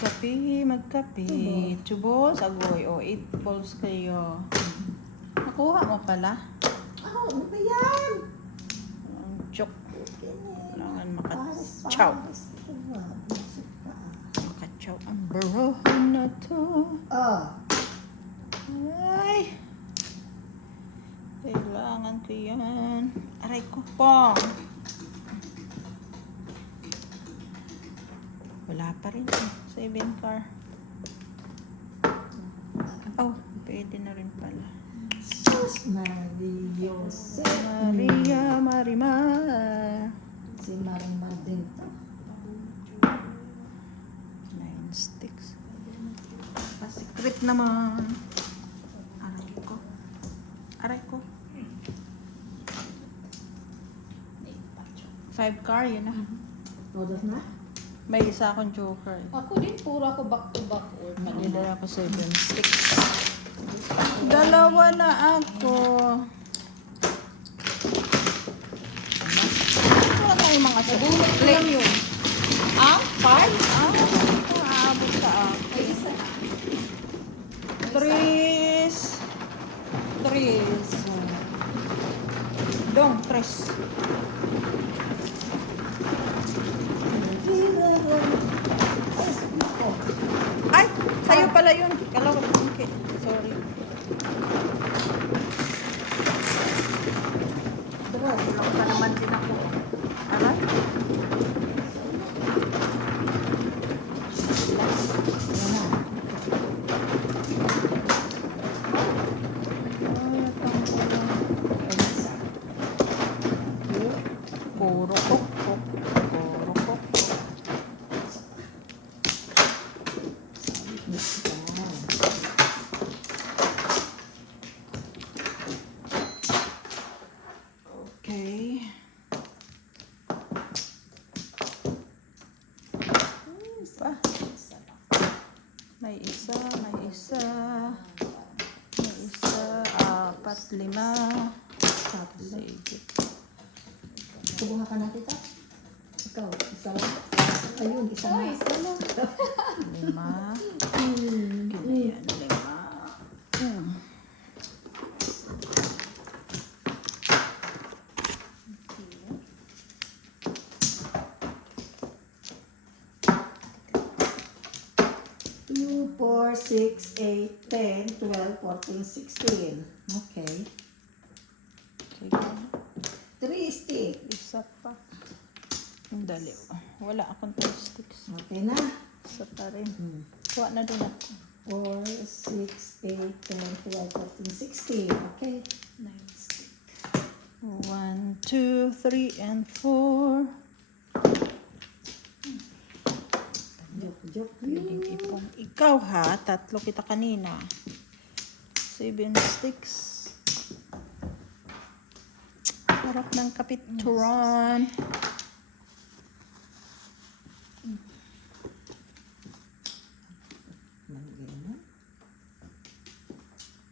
Magkape. Tubos, agoy. O, 8 balls kayo. Nakuha mo pala. Ano ba yan? Ang chok. Kailangan makachaw. Makachaw ang barohon na to. Ay. Kailangan ko yan. Aray ko, pong. Wala pa rin. 7 car. Oh, pwede na rin pala. Sus Maria. Maria Marimar. Si Marimar din to. 9 sticks. Secret naman. Aray ko. 5 car, yun na. Todos na? May isa akong joker. Ako din, puro ako back to back or Magdala ako 7 sticks. Dalawa na ako. Ito na yung mga Nabulot ko lang yun. Ah? 5? Aabot ka ah. Ay, isa na. Tres. Dong, tres. Ay, sa'yo pala yun. Kala ko, okay. Sorry. Tulong ka naman din ako. Aray. Puro kok. Okay. Pa. May isa. 4, 5. Sige. Kubuha ka natin ito? Ikaw, isa lang. Ayun, isa na. Ay, isa lang. 5. Ganyan, 5. Two, 4, 6, 8, 10, 12, 14, 16. Okay. Sige. 3 stick. Isa pa. Ang dali. Wala akong 2 sticks. Okay na. Isa pa rin. Kuha na din ako. 4, 6, 8, 10, 12, 14, 16. Okay. 9 stick. 1, 2, 3, and 4. Joke. Pwedeng ipon. Ikaw ha, 3 kita kanina. 7 sticks. Sarap ng kapitturan.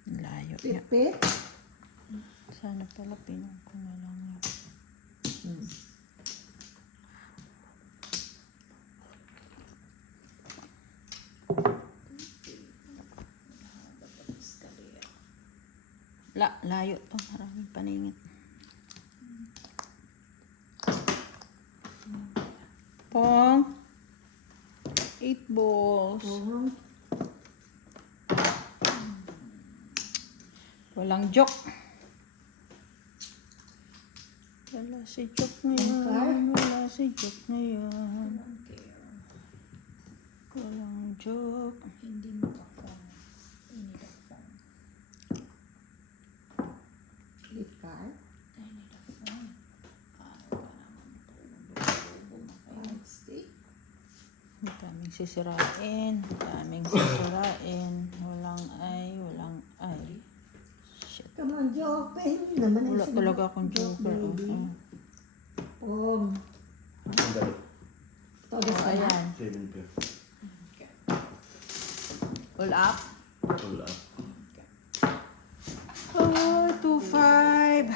Layo niya. Pit. Sana pala pinong ko na lang yun. Layo to. Maraming paningit. Pong. 8 balls. Walang joke. Wala si joke ngayon. Wala si joke ngayon. Walang joke. Hindi mo pa phone. You need a phone. Lead card. I need a phone. Five stick. Daming sisirain. Daming sisirain. Walang ay. Shit. Come on, joke. Hindi naman. Wala talaga akong joker. Baby. Oh. Ang dali. Todos ka na. Ayan. 7 pair. All up. Full up. Oh, 2, 5.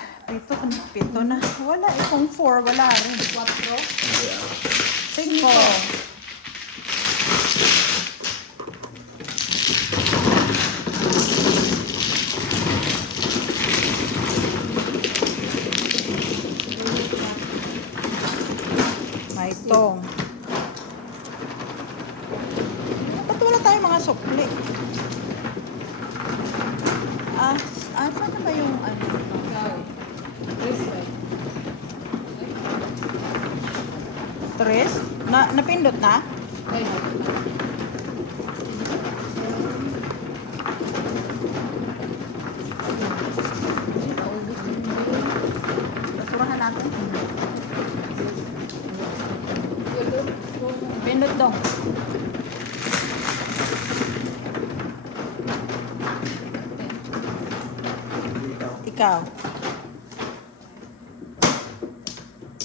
Pito na. Wala eh. Kung 4, wala rin. 4? Hindi ah. 5. sukli. Saan na ba yung ano? Ikaw. Please, right. Tres? Napindot na? Ay, Basurahan natin. Pindot dong. Ikaw.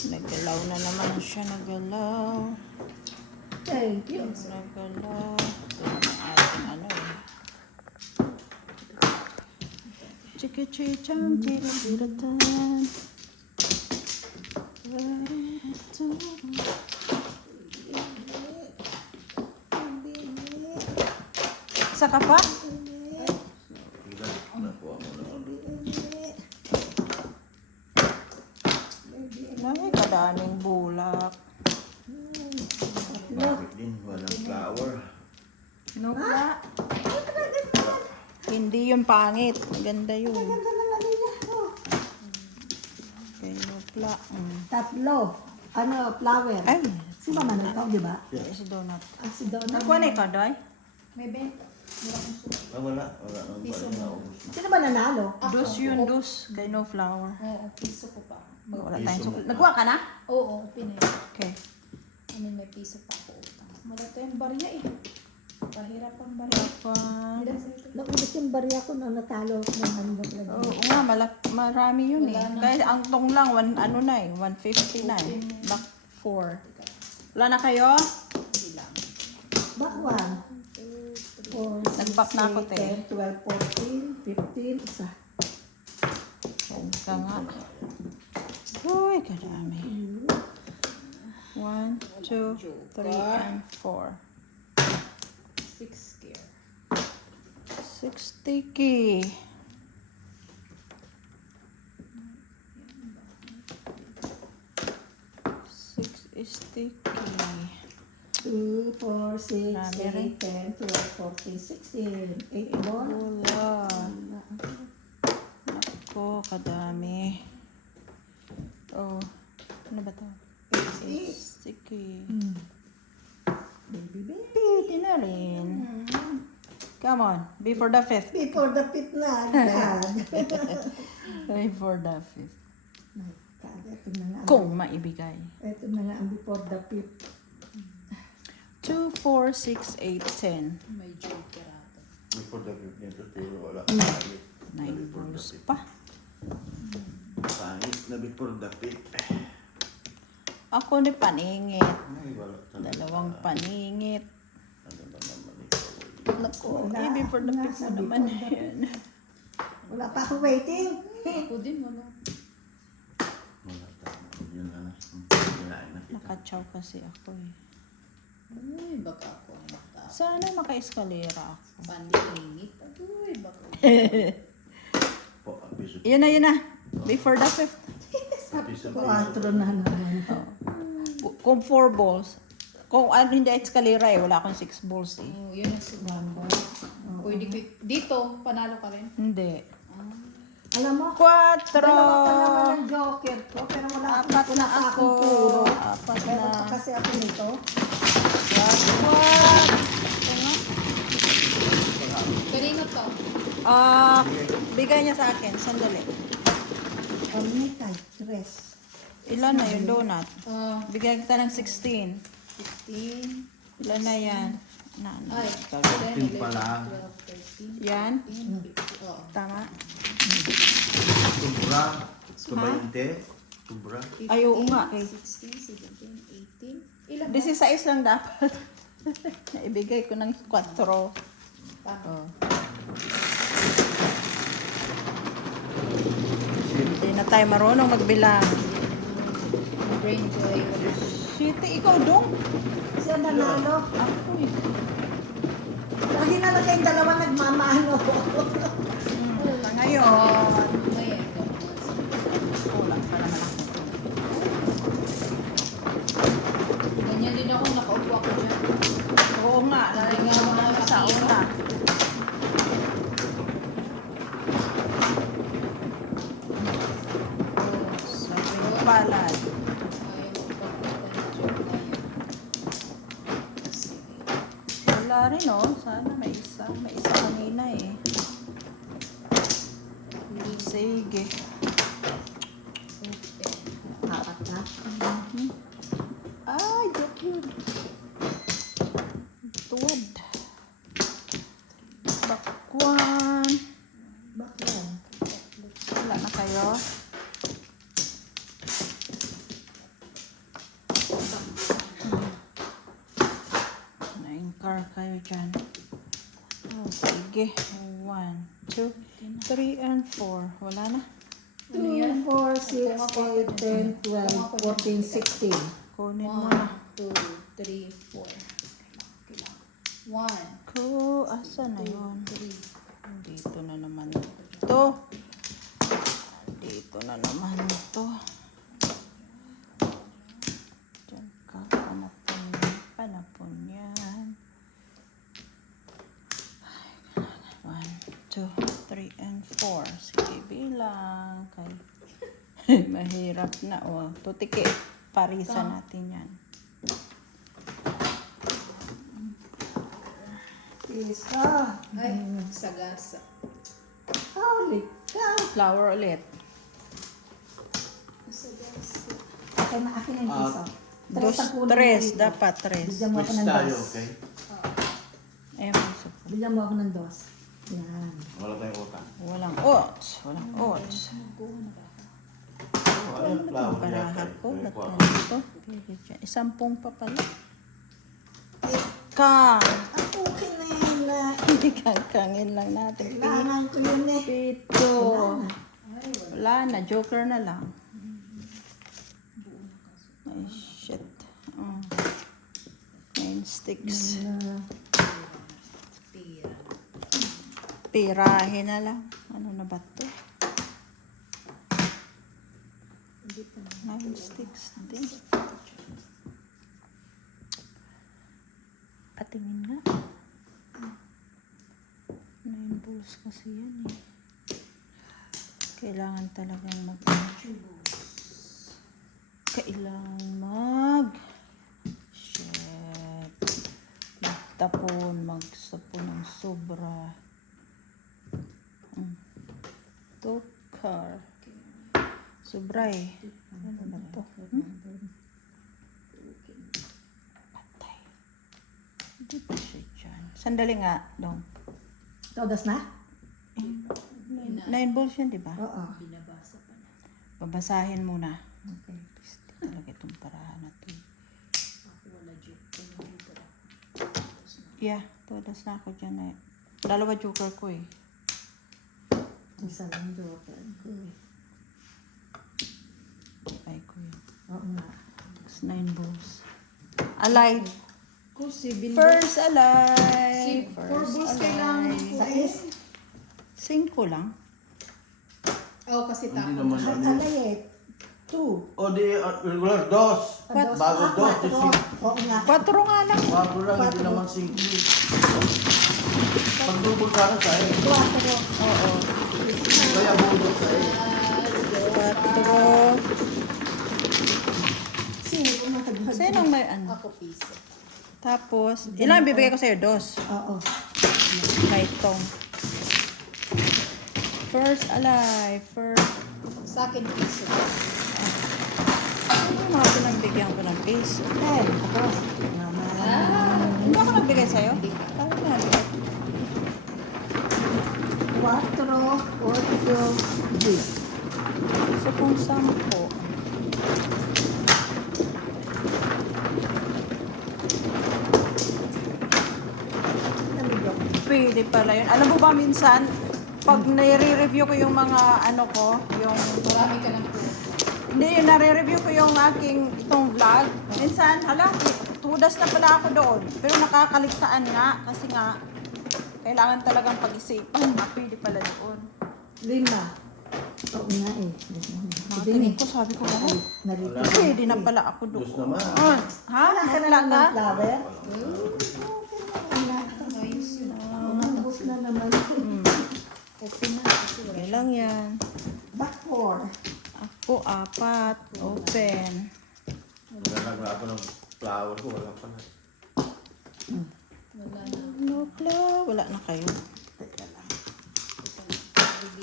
Nagalaw na naman siya, nagalaw. thank you. Nagalaw. Ito yung ating ano eh. Chiki-chi-cham, tira-tira-tan. Isa ka pa? Nakuha mo na. Ay, kadaming bulak. Bakit din? Walang flower. Nukla. Hindi yung pangit. Maganda yun. Okay, nukla. Tatlo. Ano, flower. Ay, Si Mama na ikaw, di ba? si Donut. Si Donna. Nagkuha na ikaw, Doy? May benta. Wala akong sulat. Wala. Wala nang Piso wala na mo. ubos na. Sino ba nanalo? Dus yun, dus. Kay no flower. Oo, piso ko pa. Wala Piso tayong mo sukli. pa. Nagkuha ka na? Oo, pinay. Okay. May piso pa ako utang. Wala tayong barya eh. Pahirap ang barya. Dapat. Ilan sa ito? Naubos yung barya ko na natalo ng ano. Oo nga, marami yun eh. Wala na. Kaya ang tong lang, ano na eh, 150 na eh. Back 4. Wala na kayo? Hindi lang. Back 1. 4, Nag-back na ako, te. 10, 12, 14, 15, isa. Ka nga. Uy, kadami. 1, 2, 3, and 4. 6 scare. 60 key. Is sticky. 2, 4, 6, Marami rin. 8, 10, 12, 14, 16. 8 more. Wala. Ako, kadami. Oh, ano ba to? It's sticky. Baby, baby. Pwede na rin. Come on, before the 5th. Before the pit na. God. Before the 5th. My God, ito na nga. Kung maibigay. Ito na nga ang before the pit. 2, 4, 6, 8, 10. May joker ato. Before the 15 to puro wala. 9 balls pa. Pangit na before the pit. Ako ni paningit. Ay, wala talaga. Dalawang paningit. Ano ba naman ikaw? Naku, Wala. eh, before the 5th Nasa mo naman before the yan. Wala pa ako waiting. Ako din, wala. Wala talaga. Yun na. Kinain na kita. Nakachaw kasi ako eh. Uy, baka ako ang mata. Sana maka-eskalera ako. Paningit. Uy, baka. Po, piso. Yun na. Before the 5th. Piso. 4 na naman. Kung 4 balls. Kung ano hindi eskalera eh, wala akong 6 balls eh. Oh, yun ang suman. Pwede ko. Dito, panalo ka rin. Hindi. Alam mo, 4. dalawa pa naman ang joker ko, pero wala Apat wala na pa ako. akong puro. Apat Meron na. pa kasi ako nito. What? Kanino to? Bigay niya sa akin. Sandali. Ornitay, dress. Ilan na yung donut? Ah, Bigay kita ng 16. 15. Ilan na yan? Ay, 10 pa lang. 12, 13, Yan? 15. Oo. Tama? Sobra. Sobra yung te. Sobra. Ay, oo nga, eh. 16, 17, 18. Ilan ba? 16 lang dapat. Ibigay ko ng 4. Tama. Oh. Hindi na tayo marunong magbilang. Brain joy. Shit, ikaw dong. Siya nanalo. Ako eh. Lagi na lang kayong dalawa nagmamano. Sa ngayon. Ngayon. Kulang pa naman ako. Ganyan din ako, nakaupo ako dyan. Oo nga, lagi nga mga sa una. Wala rin oh. Sana may isa. May isa kanina eh. Sige. Apat na. Ay, joke yun. Tuwad. Bakwan. Bakyan. Wala na kayo. Na-incur kayo dyan. Oh, sige. 1, 2, 3, and 4. Wala na. 2, 4, 6, 8, 10, 12, 14, 16. Kunin mo na. 1, 2, 3, 4. 1, Ko, asa na yun? 3. Dito na naman ito. Dito na naman ito. Diyan ka, panapon yan. 1, 2, 3, and 4. Sige, bilang. Kay mahirap na. O, tutiki. Parisan natin yan. Isa. Ay, sagasa. Holy cow. Flower ulit. Sagasa. Akin na akin yung piso. Tres. Dapat tres. Bigyan mo ako Which ng tayo, dos. okay? Eh, may supo. Bigyan mo ako ng dos. Yan. Wala tayong utang. Walang oats. Walang oats. Ano yung flower Ang barahat jacket? ko. May Ba't kuha na ko. ito? Isampung pa pala. Ika! Ako kinina. Hindi kangkangin lang natin. Kailangan ko yun eh. Pito. Wala na. Joker na lang. Ay, shit. Oh. 9 sticks. Pira. Pirahin na lang. Ano na ba ito? 9 sticks din. Patingin nga. 9 balls kasi yan eh. Kailangan talagang shit. Magsapon ng sobra. Tukar. Sobra eh. Ano ba ito? Patay. Hindi pa siya dyan. Sandali nga, dong. Todas na? 9 balls yan, di ba? Oo. Binabasa pa na. Babasahin muna. Okay. Piste talaga itong parahan na ito. Ako wala joke. Wala joke. Yeah, todas na ako dyan eh. Dalawa joker ko eh. Isa lang joker. Ay ko yun. Oo nga. It's 9 balls. Alive. Ko si Bin. First alive. Si 4 balls kailangan ko. Sa is, 5 lang. Oo, kasi Hindi tako. naman ano. alay eh. 2. O di, regular dos. Bago dos, di sing. Oo nga. 4 nga lang. Bago lang, hindi naman sing. Pagdubol sana sa eh. 4. Oo. Kaya budol sa eh. 4. Sino kung matagod? Sinong may ano? Ako piso. Tapos, ilan bibigay ko sa'yo? 2. Oo. Kahit tong. First alive. First. Sa akin piso. Ano yung mga pinagbigyan ko ng piso? 10. Tapos. Naman. Hindi ako nagbigay sa'yo? Hindi ka. Paano na nagbigay? 4, 8, 10. So kung 10. Pwede pala yun. Alam mo ba minsan, pag nire-review ko yung mga ano ko, yung Marami ka ng proof. hindi, yung nare-review ko yung aking itong vlog. Minsan, hala, tudas na pala ako doon. Pero nakakaligtaan nga, kasi nga, kailangan talagang pag-isipan na pwede pala doon. 5. Oo nga eh. Nakatingin ko, sabi ko, oh, Narito. pwede na pala ako doon. Dos naman. Ha? Wala ka? Flower? Ayos yun. Ubus na naman. Open na kasi wala. Okay lang yan. Back 4. Ako, 4. Open. Wala na ako ng flower ko, wala pa na. Wala na. wala na kayo. Teka lang.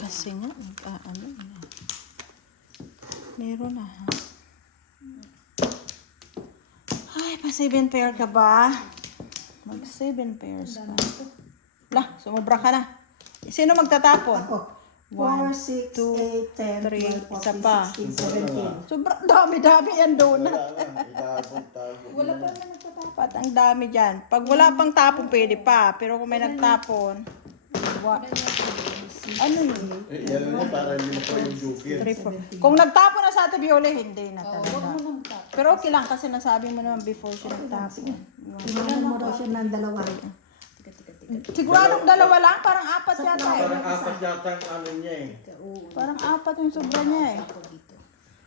Kasi nga, ano na. Meron na, ha? Ay, pa 7 pair ka ba? Mag 7 pairs ka. Lah, sumubra ka na. Sino magtatapon? Ako. 1, 4, 6, 8, 10, 3, 12, isa 14, pa. 16, 17. Sobrang dami-dami yan donut. Wala pa naman nagtatapon. Dapat ang dami dyan. Pag wala pang tapon, pwede pa. Pero kung may nagtapon, ano yun? Yan lang para hindi mo yung joker. 3, 4. Kung nagtapon na sa Ate Viole, hindi na Oo, wag talaga. mo nang tapon. Pero okay lang kasi nasabi mo naman before siya nagtapon. Iwanan mo daw siya ng dalawa. Tika. Siguradong dalawa lang, parang apat yata eh. Parang apat yata ang ano niya eh. Oo. Parang apat yung sobra niya eh. Ako dito.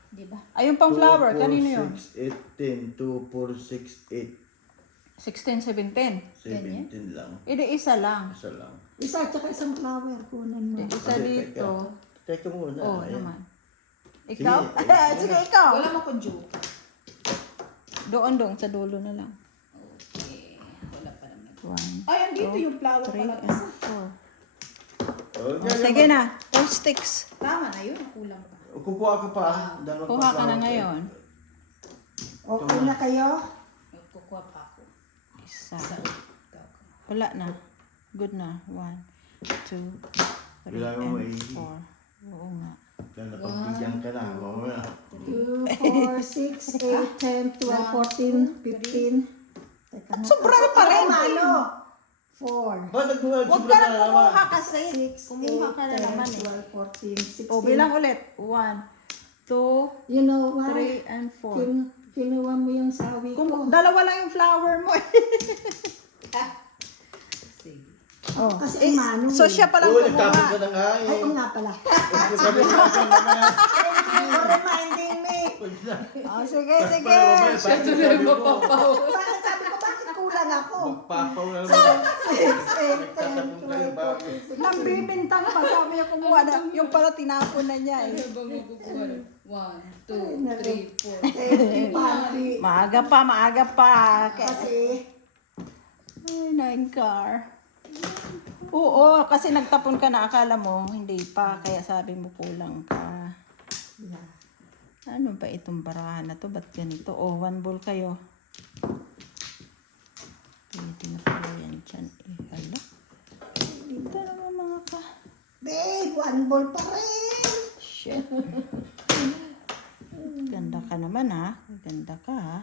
Diba? Ayun pang flower, 2, 4, kanino yun? 6, 8, 10. 2, 4, 6, 16, 17. 8. 17 lang. Hindi, isa lang. Isa lang. Isa at saka isang flower. Kunan mo. Isa dito. Teka muna. Oo ayan. naman. Ikaw? Sige. Sige, ikaw. Wala mo kong joke. Doon, sa dulo na lang. Okay. Wala pa naman. 1, Ay, andito yung flower 3, pala. and 4. Oh, Sige na. 4 sticks. Tama na yun. Kulang pa. Kukuha ka pa. Dalawa Kuha ka pa. na ngayon. Okay na kayo? Kukuha pa ako. Isa. Ikaw. Wala na. Good na. 1, 2, 3, Bilang mo, and eh. 4. Oo nga. Dahil napagbigyan ka na. Mamaya. 2, 4, 6, 8, 10, 12, 14, 15. Teka na. Sobra na pa rin. Ano? 4, Ba't nagkuha? Huwag Sobra ka na na naman. kumuha kasi. 6, Kumuha ka 8, na naman 10, eh. 12, 14, 16. O, bilang ulit. 1, 2, You know why? 3, and 4. Kinuha mo yung sawi ko. Dalawa lang yung flower mo eh. Sige. Oh. Kasi umano So, eh. siya palang Oo, nagtapon ka kumuha. na nga eh. Ay, oo nga pala. Sabi mo ka naman. Reminding me. Oh, sige, sige. Bakit sabi ko? Bakit sabi ko, bakit kulang ako? Magpapaw na naman. 6, 8, 10, Nagtatapon kayo bago. 12, 14, 15. Nambibintang pa sabi niya kumuha na. Yung pala tinapon na niya eh. Ano bang makukuha? 1, 2, 3, 4. Pati. Maaga pa. Kasi, Ay, 9 car. Oo, kasi nagtapon ka na. Akala mo, hindi pa. Kaya sabi mo kulang ka. yeah. Ano ba itong barahan na to? Ba't ganito? Oh, 1 ball kayo. Pwede na pala yan dyan. Hala. Dito naman mga ka. Babe, 1 ball pa rin. Shit. Ganda ka naman ha. Ganda ka ha.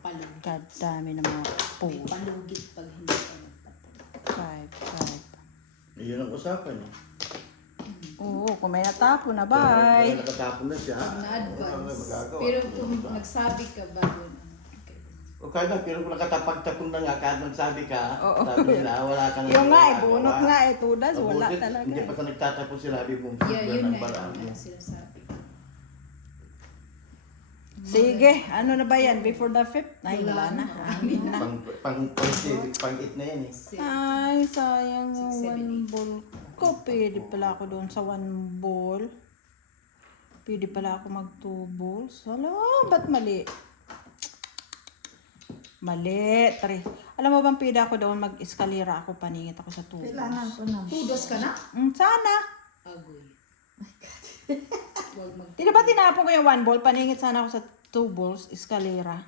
Palugit. God, dami ng mga May pool. palugit pag hindi ka nagpatay. 5. Ayun ang usapan eh. Oo, kung may natapon na, bye. Kaya nakatapon na siya. Na-advance. Magagawa. Pero kung nagsabi ka bago na. Okay. O kaya na, pero kung nakatapag-tapon na nga, kahit nagsabi ka, Oo. sabi nila, wala ka na. Yung nga eh, ginagawa. bunot nga eh, tudas, wala Mabuti, talaga Hindi eh. pa sa nagtatapos sinabi mong Yeah, sobrang yun ng nga baraan mo. yung sinasabi. Sige, ano na ba yan? Before the 5th? Ay, wala na. Amin na. Pang-8 na yan eh. Ay, sayang yung 1 6, 7, ball ko. Pwede pala ako doon sa 1 ball. Pwede pala ako mag 2 balls. Hala, ba't mali? Mali. 3. Alam mo bang pwede ako doon mag-eskalera ako, paningit ako sa 2 Kailangan balls. ko na. Tudos ka na? Sana. Agoy. Huwag mag... Di ba tinapon ko yung 1 ball? Paningit sana ako sa 2 balls, eskalera.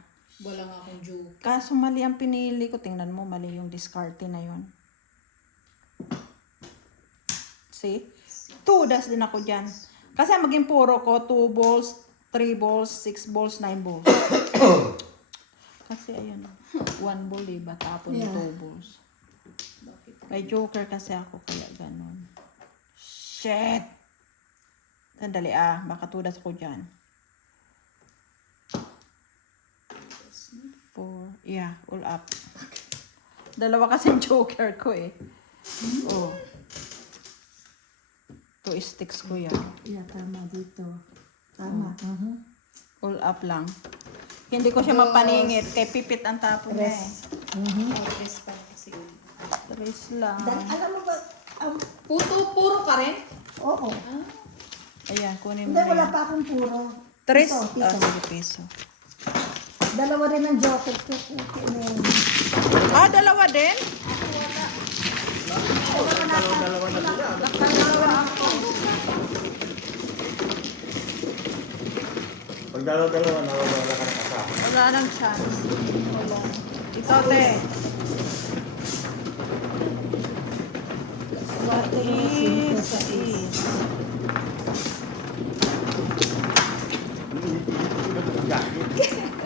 Wala nga akong joke. Kaso mali ang pinili ko. Tingnan mo, mali yung discarte na yon. See? 2 das din ako dyan. Kasi maging puro ko, 2 balls, 3 balls, 6 balls, 9 balls. Kasi ayun, 1 ball diba? Tapon yung 2 balls. Bakit? May joker kasi ako, kaya ganun. Shit! Sandali baka 2 das ko dyan. 4, yeah, all up. Dalawa kasi yung joker ko eh. Oh. 2 sticks ko yan. Yeah, tama dito. Tama. All up lang. Hindi ko siya mapaningit. Kay pipit ang tapon niya eh. Focus pa kasi yun. 3 lang. Alam mo ba, Puro ka rin? oo. Ayan, kunin mo Hindi, na wala yan. pa akong puro. 3? Piso, piso. Sige, piso. Dalawa rin ang joker ko. Okay na yun. Dalawa din? Dalawa na sila. Nakalawa ako. Pag dalawa, nawawala ka na kasama. Wala nang chance. Wala. Ikaw, te. Is.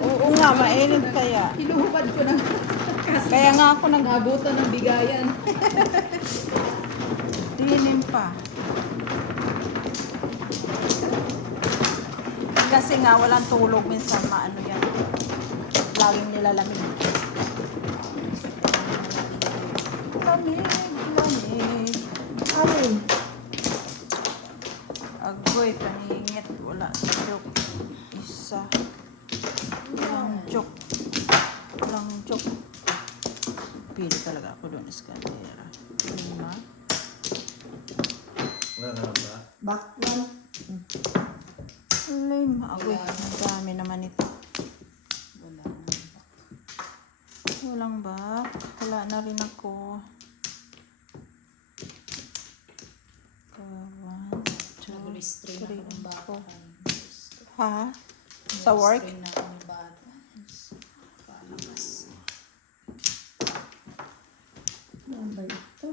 Oo nga, mainit kaya. Hinuhubad ko na. Kaya nga ako Nabutan ng bigayan. nagdilim pa. Kasi nga walang tulog minsan maano yan. Laging nilalamig. Lamig, lamig. Alin? Agoy, paningit. Wala sa joke. Isa. Walang joke. Walang joke. Pili talaga ako doon, Escalera. 5. Wala na ba? Back one. Lima. Agoy, ang dami naman ito. Walang back. Wala na rin ako. 1, 2, Nag-restrain ako ng bata. 3, 4. Ha? Sa work? Nag-restrain ako ng bata. Palakas. Ano ba ito?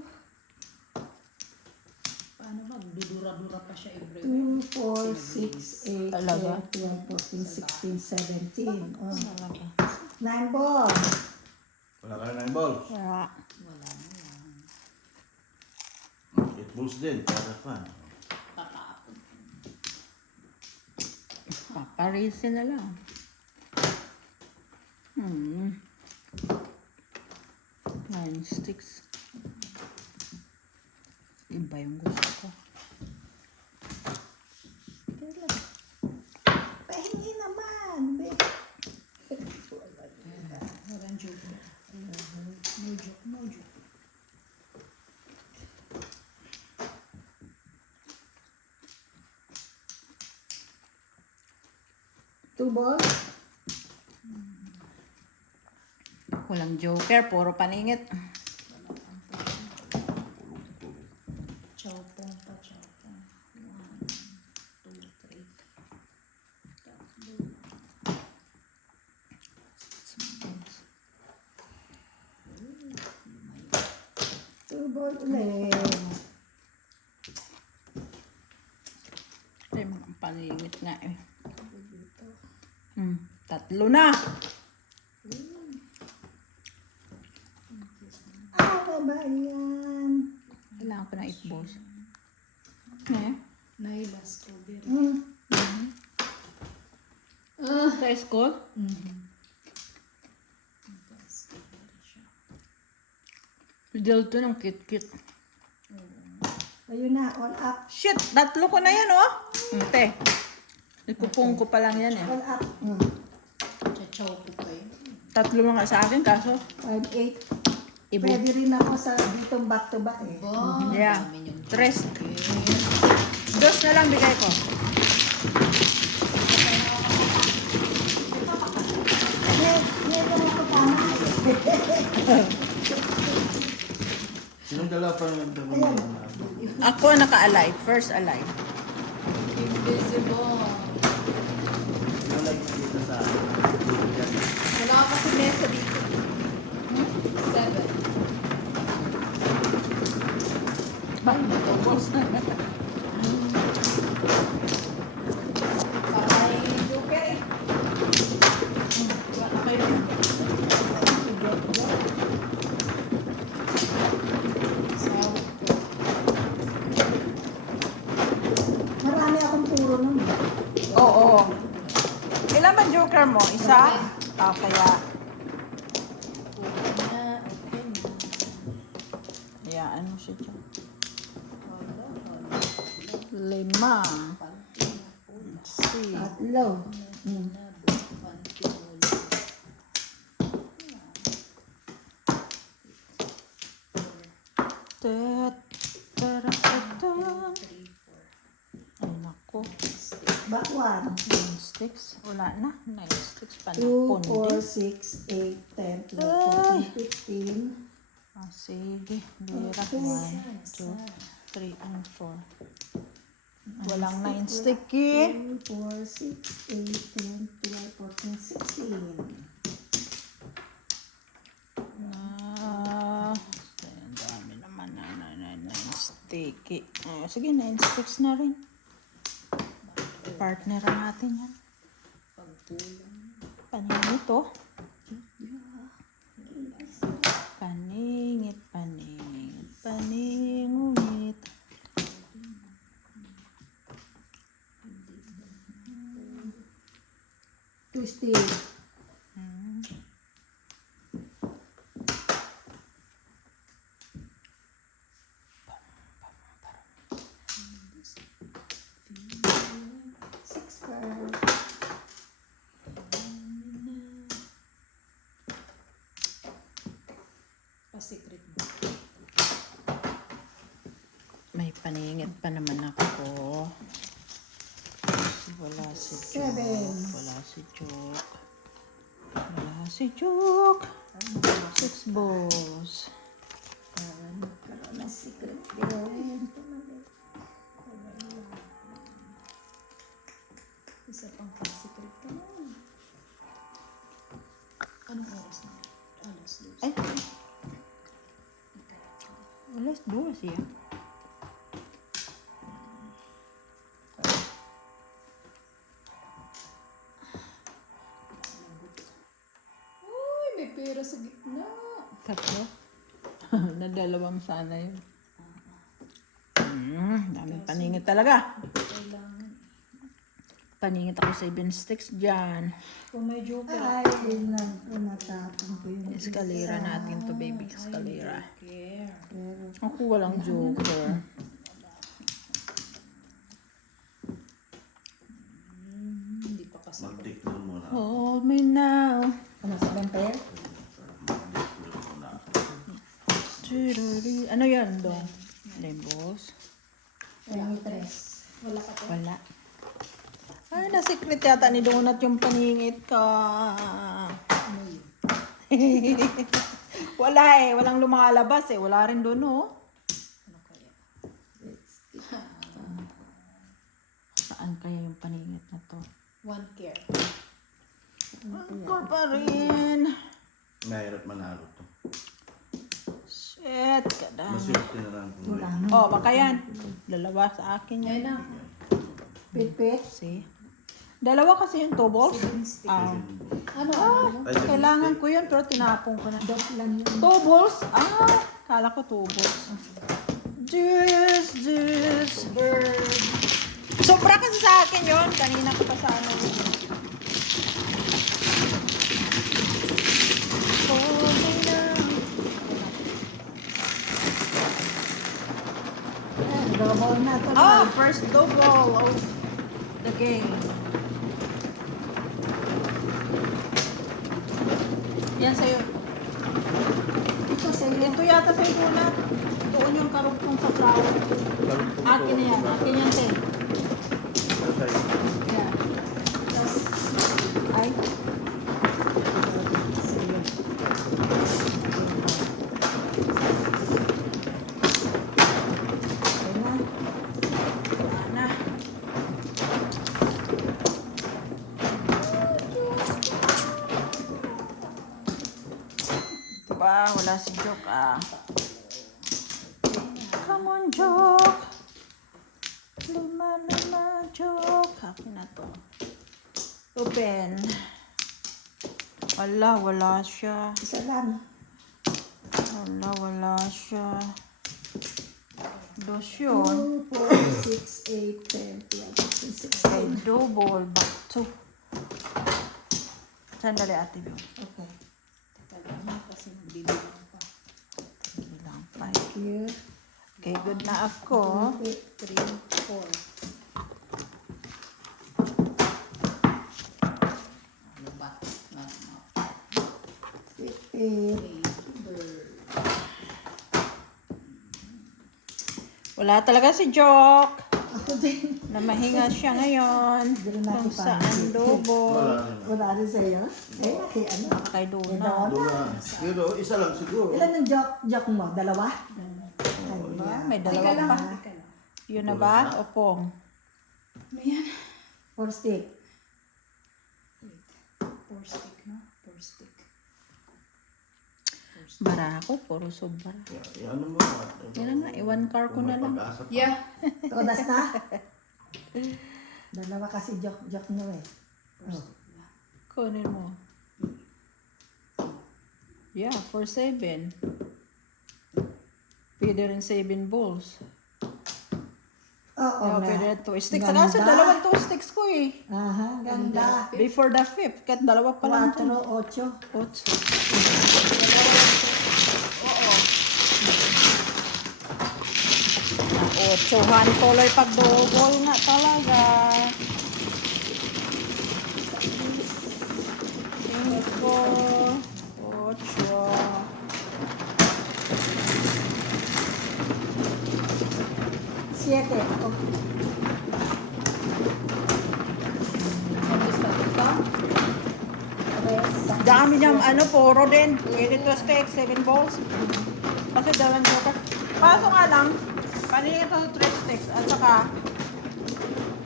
Paano ba? Dudura-dura pa siya every 2, 4, 6, 8, Talaga? 10, 12, 14, 16, 17. Oh. Talaga. 9 balls. Wala ka na ng ball. Wala. Wala na yan. 8 balls din. Para pa. Tatapon. Paparisin na lang. 9 sticks. Iba yung gusto ko. Pahingi naman. Walang joke. No joke, no joke. Two balls. Walang joker, puro paningit. Chowpong pa, chowpong. 1, 2, 3. Two balls ulit. Ay, mga paningit nga eh. Tatlo na. Ano ba yan? Kailangan ko na 8 balls. Eh? Naila, strawberry. Sa school? Strawberry siya. Dill to ng kit-kit. Ayun na, all up. Shit! Tatlo ko na yan, oh! Te. Ipupong ko pa lang yan, eh. All up. Chowpo pa yun. Tatlo lang nga sa akin, kaso. 5, 8. Ibu. Pwede rin ako sa ditong back to back eh. Yeah. 3. Dos na lang bigay ko. Meron ako tama. Sinong dalawa pa naman daw? Ako naka-alive. First alive. Invisible. Sino like dito sa... Wala ka kasi mesa dito. 7. Ba? Balls na. Patay joker eh. Wala kayo. Marami akong puro nun. Oo. Ilan ba joker mo? Isa? Kaya. Hayaan mo siya dyan. 5. See. Tatlo. Ay, naku. Back one. 9 sticks. Wala na. 9 sticks pa na. 2, Pundi. 4, 6, 8, 10, 12, 14, 15. Sige. Bira. 1, 2, 3, and 4. Walang 9 sticky. 3, 4, 6, 8, 10, 12, 14, 16. Ang dami naman na 9 sticky. Sige, 9 sticks na rin. Partner natin yan. Paningit oh. Paningit, paningit, paningit. Twisty. Six card. Pa-secret mo. May paningit pa naman ako. Wala si Joke. 7. Wala si Joke. Wala si Joke. 6 balls. Magkaroon ng secret din. Isa pang pa-secret ka na. Anong oras na? Alas 2. Ay. Alas 2 siya. Uy, may pera sa gitna. Tatlo. Nadalawang sana yun. Daming paningit talaga. Kailangan. Paningit ako 7 sticks dyan. Kung may joker. Ay, natapang ko yung Escalera natin to, baby. Escalera. Care. pero Ako walang joker. Hindi pa kasi. Mag-take down muna. Hold me now. ano sa pair? Mag-take down muna. Ano yan, Dong? Lembos? Ang tres. Wala ka to. Wala. Ay, na-secret yata ni Donut yung paningit ka. Ano yun? Wala eh. Walang lumalabas eh. Wala rin doon, oh. Ano kaya? Saan kaya yung paningit na to? One care. Ako pa rin. Mahirap manalo to. Shit, kada. Maswerte na lang kung Wala may na. Oh, baka yan. Dalawa sa akin Yan yan. na. Pit-pit. See? Dalawa kasi yung 2 balls. Ah. Ano? Ano? Ay, Kailangan ko yun, pero tinapong ko na. Dot lang yun. 2 balls? Ah, kala ko 2 balls. Juice. Bird. Sobra kasi sa akin yun. Kanina ko pa sana yun. Okay na. Double na to. Ah, first double of the game. Yan sa'yo. Ito sa'yo. Ito yata sa'yo muna. Doon yung karugtong sa flower. Akin na yan. Akin yan, te. Yeah. Tapos, ay. Wala na. Diba? Wala si Joke, ah. Come on, Joke. Luma, Joke. Akin na to. Open. Wala siya. Isa lang. Wala siya. Dos yun. 2, 4, 6, 8, 10, 12, 13, Okay, 16. double back to. Sandali, ate. Okay. Kailangan kasi magbibilang pa. Bilang 5. Here. Okay, good na ako. 3, 4. Ano ba? Pit-pit. Wala talaga si Joke. Ako din. Na mahinga siya ngayon. Hindi rin natin Kung saan paano. lobo. Wala rin. Wala rin sa'yo? Eh, kay ano? Kay Duna. Dula. Pero isa lang siguro. Ilan ang joke mo? Dalawa? Ba? May Teka dalawa lang. pa. Teka lang. Yun na ba? Opong. Ano yan? 4 stick. Wait. 4 stick, no? 4 stick. Barako, puro sobra. Ano mo? Yun na nga, i-one car ko na lang. Pag-asa pa. Yeah. Todas na? Dalawa kasi joke mo eh. Oh. Kunin mo. Yeah, for 7. Pwede rin 7 balls. Oo Yeah, nga. pwede rin 2 sticks. Ganda. Kaso dalawang 2 sticks ko eh. Aha, ganda. Before the 5th, kahit dalawa pa lang 4, ito. 8. Oats. Otsohan tuloy pag double nga talaga. 7. Oh. Dami niyang ano, puro din. Pwede 2 sticks, 7 balls. Kasi dalawang joker. Kaso nga lang, kanina ito 3 sticks. At saka,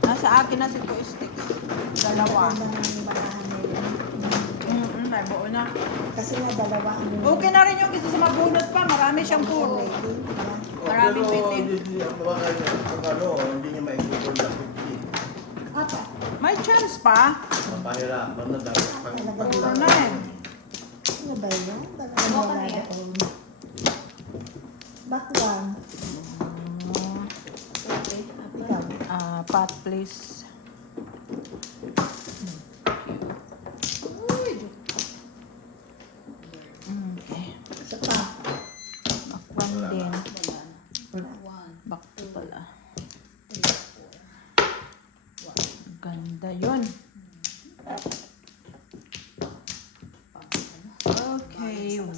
nasa akin na si 2 sticks. Dalawa. May buo na. Kasi nga dalawa ang Okay na rin yung isa sa mabunot pa. Marami siyang puro. Maraming Pero waiting. hindi baka pag ano, hindi niya maipupul na 50. Apa? May chance pa. Mapahirapan na dapat pag Puro na eh. Ano ba yun? Ano ba yun? Back one. Ikaw. Pot please. Okay. Isa pa. Bakwan din. Wala na. 1, Bakto pala. 3, 4. Ganda yun. Okay, 1,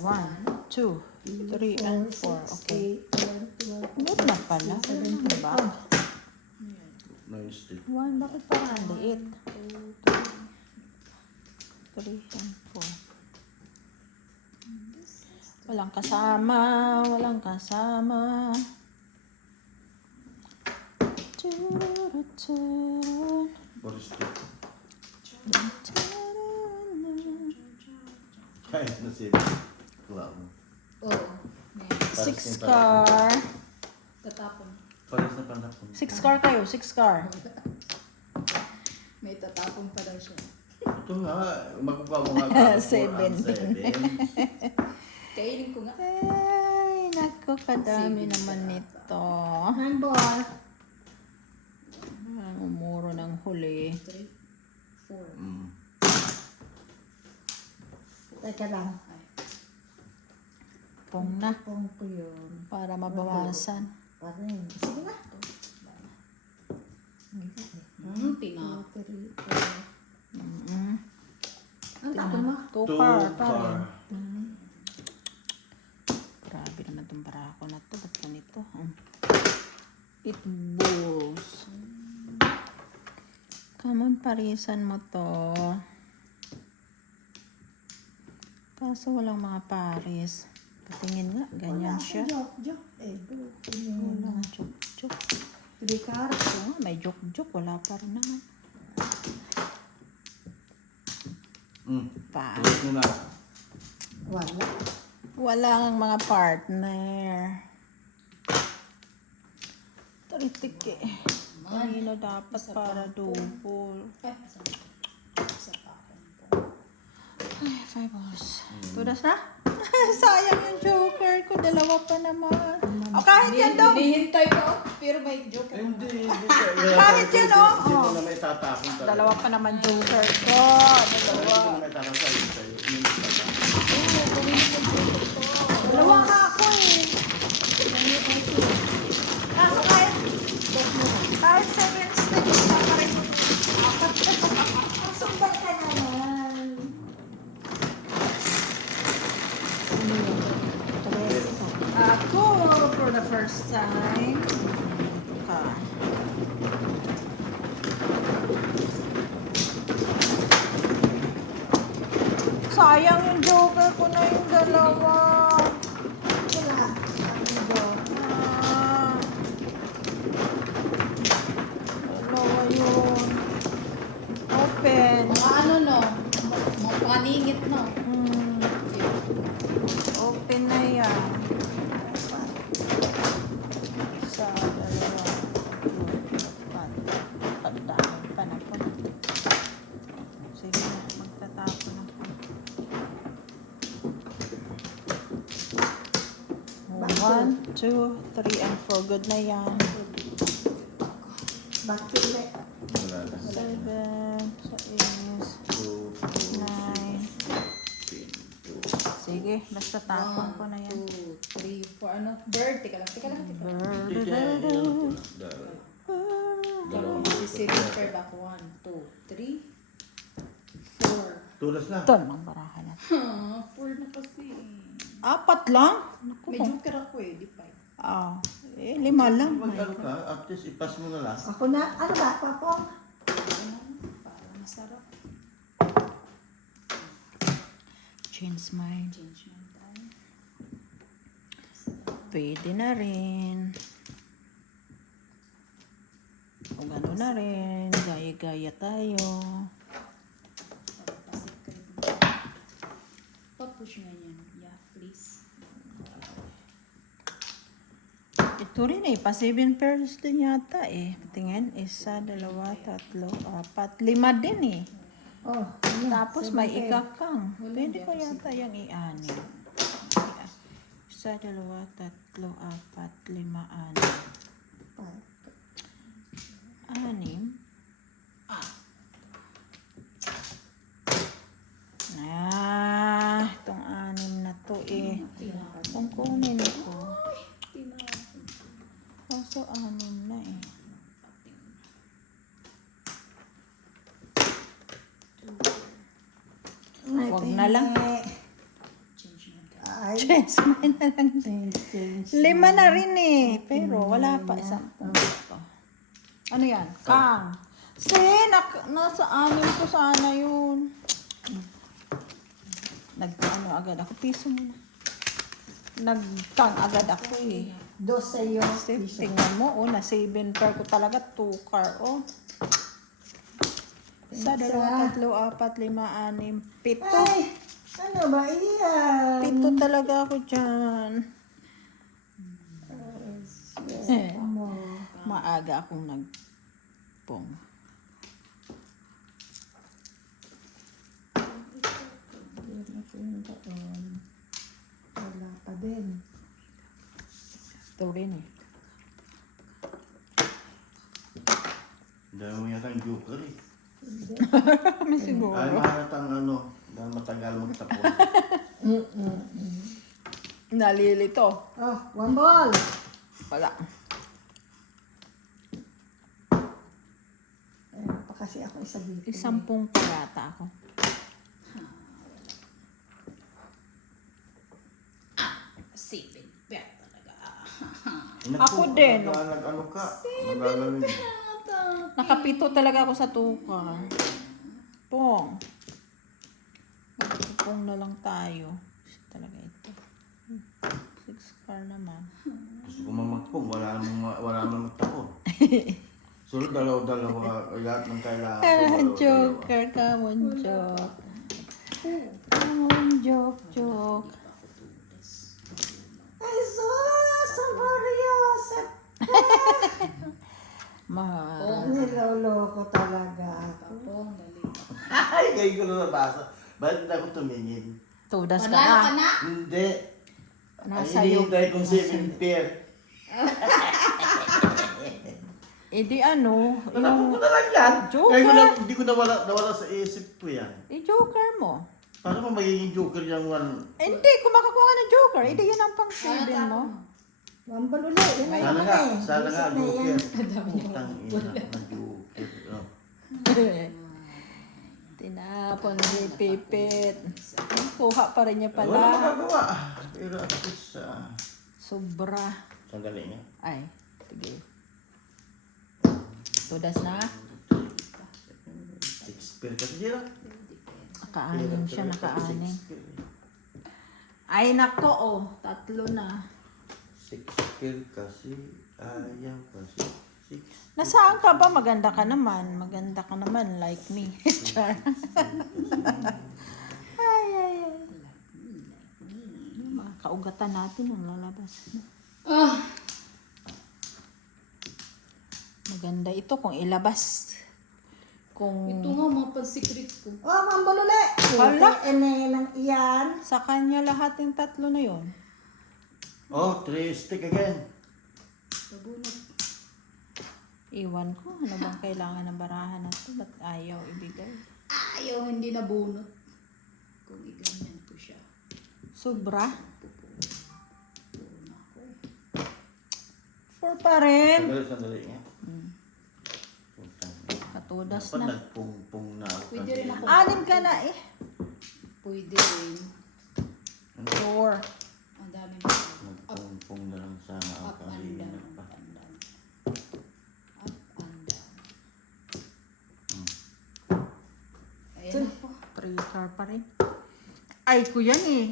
2, 3, and 4. Okay. 8, 11, 12. Good na pala. Diba? may stick. 1, bakit parang ang liit? 3 and 4. Walang kasama, walang kasama. Tururutun. For stick. Kahit na sila. Wala mo. Oo. May 6 car. tatapon. Pares na panapon. 6 car kayo, 6 car. May tatapon pa daw siya. Ito nga, magpapawa nga. 7. Kainin ko nga. Ay, naku, kadami naman nito. Number. Ang umuro ng huli. 3, 4. Mm. Teka lang. Pong na. Pong ko yun. Para mabawasan. Parang yun. Sige na. Tinap. 2, 3, 4. Mm-hmm. Ang tapon mo? 2 car pa rin. car. Grabe naman itong barako na to. Ba't ganito? It balls. Come on, parisan mo to. Kaso walang mga paris. Patingin nga, ganyan siya. Joke. Eh, Wala, joke. 3 cards. May joke. Wala pa rin naman. Pa. Tulis mo na. Wala. Wala ang mga partner. Taritik eh. Kanino dapat para double? Isa pa ako. Ay, 5 balls. Tudas na? Sayang yung joker ko. Dalawa pa naman. O kahit yan daw. Hinihintay ko, pero may joke. Hindi. Kahit yan, oh. Hindi mo na may tatapon talaga. Dalawa pa naman joker ko. Dalawa. Hindi mo na may tatapon sa'yo. Yung tatapon. Dalawa nga ako eh. Kaso kahit 7 sticks na pa rin. Sumbat ka naman. Ako, for the first time. Sayang yung joker ko na yung dalawa. Wala. Ang joker. Ah. Dalawa yun. Open. Mga ano no? Mga paningit no? Open na yan. Isa, dalawa, apat. Pagdami pa na po. Sige na, magtatapon na po. 1, 2, 3, and 4. Good na yan. Bakit na? Wala na. 7, 6, 2, 9. Sige, basta tapon ko na yan. 2, 3, 4. Ano? Bird. Tika lang. Dalawang Sisipin per back. 1, 2, 3, 4. tulas na. Ito, mga barahan na. 4 na kasi. 4 lang? Naku. May joker ako eh. Di 5. Ah, 5 lang. Mag-ano ka, at least ipas mo na lang. Ako na, ano ba, Papong? Para masarap. Change mind. Change ng time. Pwede na rin. O gano'n na rin. Gaya-gaya tayo. Para pasikret mo. Pa-push nga yan. Yeah, please. Ito rin eh. Pa 7 pairs din yata eh. Tingin. 1, 2, 3, 4, 5 din eh. Oh, Tapos may ikakang. Pwede ko yata yung i-anim. 1, 2, 3, 4, 5, 6. 6. Itong 6 na to eh. Kung kunin ko. Kaso 6 na eh. Wag na lang. Change ng time. Ay, Yes, may na lang. change. 5 na rin eh. Pero wala pa. 10. Ano yan? Kang. Nasa 6 ko sana yun. Nag-ano agad ako. Piso muna. Nag-kang agad ako eh. 12 yung Kasi piso. tingnan mo, oh, na 7 pair ko talaga, 2 car, oh. 1, 2, 3, 4, 5, 6, 7. Ay, ano ba iyan? 7 talaga ako dyan. Mo. Maaga akong nagpong. Wala pa din. Ito rin eh. Dahil mo yata ang joker eh. May siguro. Ay, mahalatang ano, dahil matagal magtapon. Nalilito. Oh, 1 ball. Wala. Ayun pa kasi ako isa dito. 10 pa yata ako. Sipin. Pera talaga. Ako din. Nag-ano ka? Nag-ano Nakapito talaga ako sa 2 car. Pong. Pong na lang tayo. Kasi talaga ito. 6 car naman. Gusto ko mamagpong, wala namang magtapon. Sunod dalaw-dalawa, lahat ng kailangan ko. dalaw-dalawa. Joker, come on, joke. Come on, joke. Ay, sus! Saboryosa! Niloloko talaga ako. Tapong, dali. Ay, ngayon ko na nabasa. Bakit hindi ako tumingin? Tudas ka Panalo ka na. na? Hindi. Nasa Ay, iyo. hinihintay kong 7 pair. Eh di ano, Alam ko yung na lang yan. Joker. Ngayon ko na, hindi ko nawala sa isip ko yan. joker mo. Paano mo magiging joker yung one? Eh, hindi, kung makakuha ka ng joker, eh di yan ang pang 7 mo. 1 ball ulit. Yun na Sana yun nga, eh. sana nga, Isip na yan. joker. Putang ina, na joker. Oh. Tinapon ni Pipit. Kuha pa rin niya Wala pala. magagawa. Pero at least, Sobra. sandali nga. Ay, sige. Tudas na. 6 pair kasi sila. Nakaanin siya, nakaanin. Ay, nako, oh. 3 na. 6 kill kasi ayaw kasi. 6. Nasaan ka ba? Maganda ka naman. Maganda ka naman, like me. Char. Ay, ay, ay. Yung mga kaugatan natin ang lalabas. Ah, Maganda ito kung ilabas. Kung ito nga mga pansikrit ko. Oh, mambululi. Wala. Lang iyan. sa kanya lahat yung 3 na yon. Oh, 3 stick again. Nabunot. Iwan ko. Ano bang kailangan ng barahan na ito? Ba't ayaw ibigay? Ayaw, hindi nabunot. Kung iganyan ko siya. Sobra. Puno ako. 4 pa rin. Sandali nga. Katudas Dapat na. nagpungpung na ako. Pwede rin ako. 6 ka na eh. Pwede rin. 4. Ang dami mo. Nagpungpung na lang sana ako. Up and Kanina down. pa. Up and down. Up and down. Ayan na po. 3 car pa rin. Ay, ko yan eh.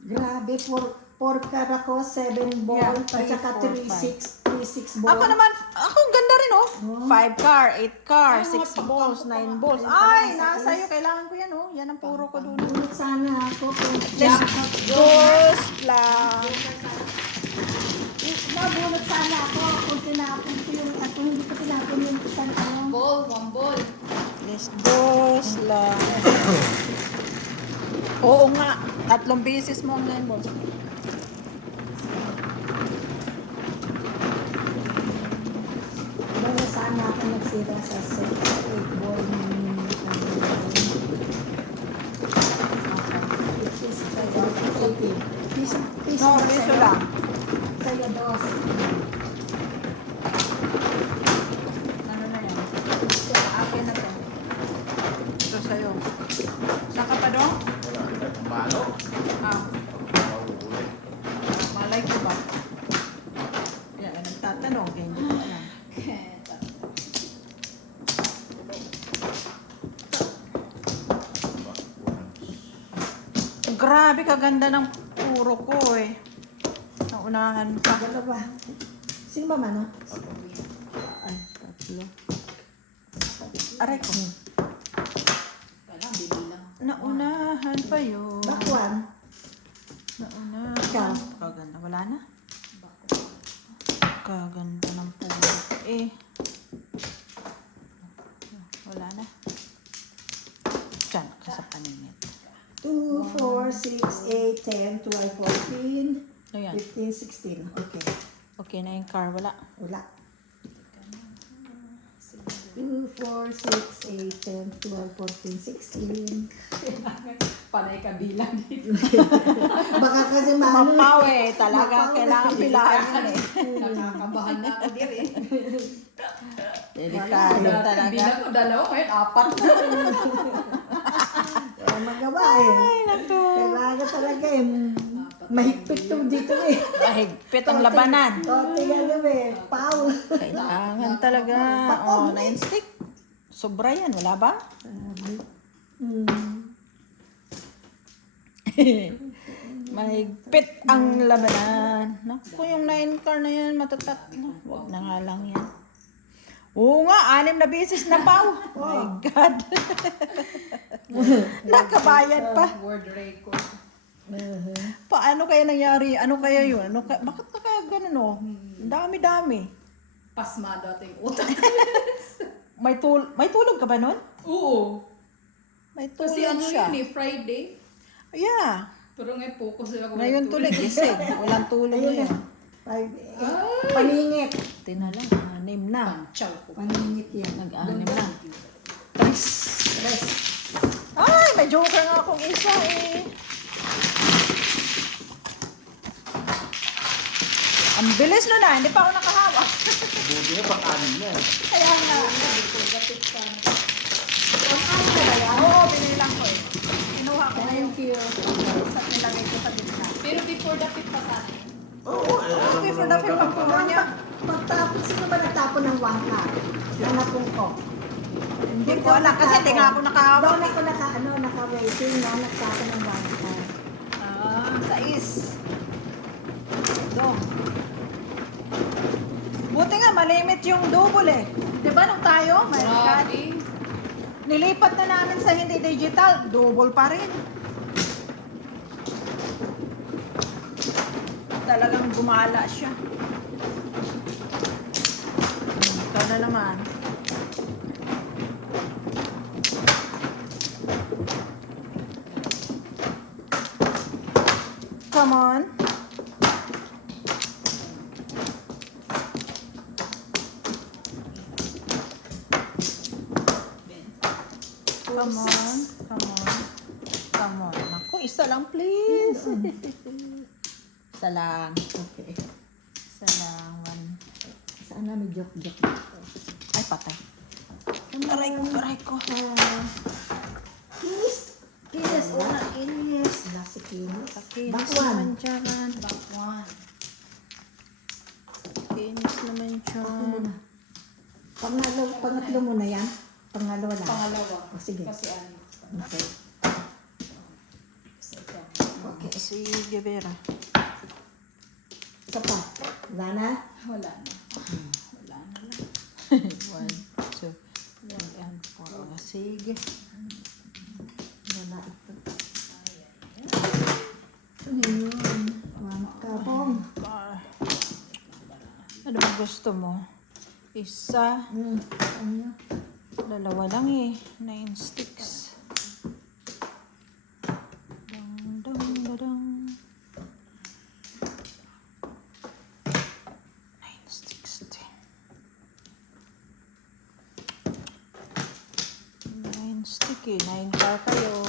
Grabe, 4 car ako, 7 ball, Yeah, at saka 3, 3, 6 ball. Ako naman, ako ang ganda rin oh. 5 car, 8 car, Ay, mga 6 balls, 9 pangpang- balls. Ay, nasa iyo. Kailangan ko yan oh. Yan ang puro ko doon. Bunot sana ako kung Dos lang. nabunot sana ako kung tinapon ko yung, at kung hindi ko tinapon yung isang ano. Ball, 1 ball. Yes, dos lang. Oo nga. 3 beses mo ang 9 balls. Pero sana ako nagsira sa 8 ball. Piso No, piso lang. Sa'yo, dos. Ano na yan? Akin na to. Ito sa'yo. Saan ka pa doon? Wala. Malo. Ah, Mahuli. malay ko ba? Yan, nagtatanong. Kaya hindi ko alam. Grabe, kaganda ng puro ko eh. Naunahan pa. Dalawa. Sino ba mano? Ay, 3. Aray ko. Kailangan bibilang. Naunahan pa yun. Bakwan. Naunahan. Ikaw. Kaganda. Wala na. Bako. Kaganda ng puro. Eh. Wala na. Diyan, ka sa paningin. 2, 4, 6, 8, 10, 12, 14, Ayan. 15, 16. Okay. Okay na yung car. Wala. Wala. 2, 4, 6, 8, 10, 12, 14, 16. Panay ka bilang dito. Baka kasi maano. Mapaw eh. Talaga, Mapaw kailangan na. pilahan yun eh. Nakakabahan na ako dir eh. Delikado talaga. Bilang ko 2, ngayon 4. Wala magawa eh. Ay, naku. Kailangan talaga eh. Mahigpit to dito eh. Mahigpit ang labanan. O, tingnan mo eh. Paul. Kailangan talaga. Oh, 9 stick. Sobra yan. Wala ba? Mahigpit ang labanan. Naku, yung 9 car na yan, matatatlo. Huwag na nga lang yan. Oo nga, 6 na beses na paw. Oh my God. Nakabayad pa. World record. Paano kaya nangyari? Ano kaya yun? Bakit na kaya ganun oh? Ang dami-dami. Pasma dating utak. May tulog ka ba nun? Oo. May tulog Kasi ano siya. yun eh, Friday. Yeah. Pero ngayon focus sila kung Ngayon tuloy, gising. Walang tulog Ayun ngayon. Paningit. Tinala, 6 na. Panchaw ko. Paningit yan. Nag-6 na. 3. Ay, may joker nga akong isa eh. Ang bilis nun ah, hindi pa ako nakahawak. Buti na pakanin niya. Kaya nga. Oo, binilang ko eh. Kinuha ko na yung sa nilagay ko sa gitna. Pero before the fit pa sa akin. Oo. Okay, for the film ang puno niya. Pagtapos, sino ba nagtapon ng 1 car? Nanapong ko. Hindi ko alam kasi hindi nga ako nakahawak. Doon ako naka-waiting na nagsako ng bangka. Sais. Ito. Buti nga, malimit yung double eh. Di ba nung tayo? Grabe. Nilipat na namin sa hindi digital, double pa rin. Talagang gumala siya. Ikaw na naman. Come on. Come on. Come on. Come on. Naku, isa lang please. Isa lang. Okay. Isa lang. One. Sana may joke-joke. Ay, patay. Aray ko, aray ko. Kinis! Kinis! Una, kinis! Wala si kinis. Kinis Bakwan. naman dyan. Bakwan. Kinis naman dyan. Pangatlo muna yan. Pangalawa lang. Pangalawa. O, sige. Kasi ano. Okay. Kasi ito. Okay, sige, Vera. Isa pa. Wala na? Wala na. Wala na lang. 1, 2, 3, and 4. Oh, sige. Wala ito. Ano yun? Kabong. Ano ba gusto mo? Isa. Ano? Dalawa lang eh. 9 sticks. Dang, dang, dang. 9 sticks din. 9 stick eh. 9 car kayo.